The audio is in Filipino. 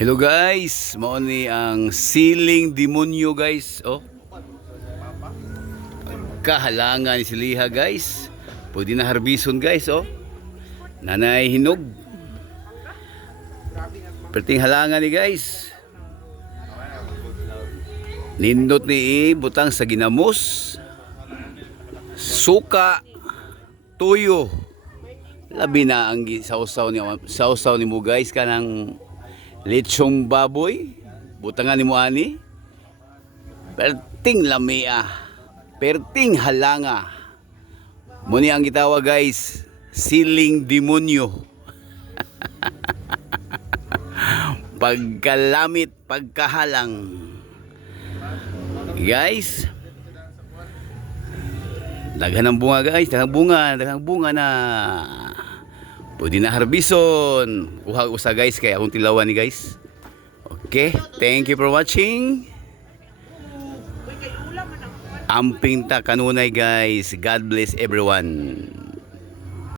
Hello guys, mao ni ang siling demonyo guys. Oh, kahalangan ni siliha guys. Pwede na harbison guys. Oh, nanay hinog. Perting halangan ni guys. Nindot ni butang sa ginamos, suka, tuyo. Labi na ang sausaw ni mo guys kanang lechong baboy, butangan ni mo ani. Perting lamia, perting halanga. Muni ang gitawa guys, siling demonyo. Pagkalamit, pagkahalang. Guys, daghan ng bunga guys, daghang bunga na. Pwede na harbison. Kuha usa guys kaya akong tilawan ni guys. Okay, thank you for watching. Amping ta kanunay guys. God bless everyone.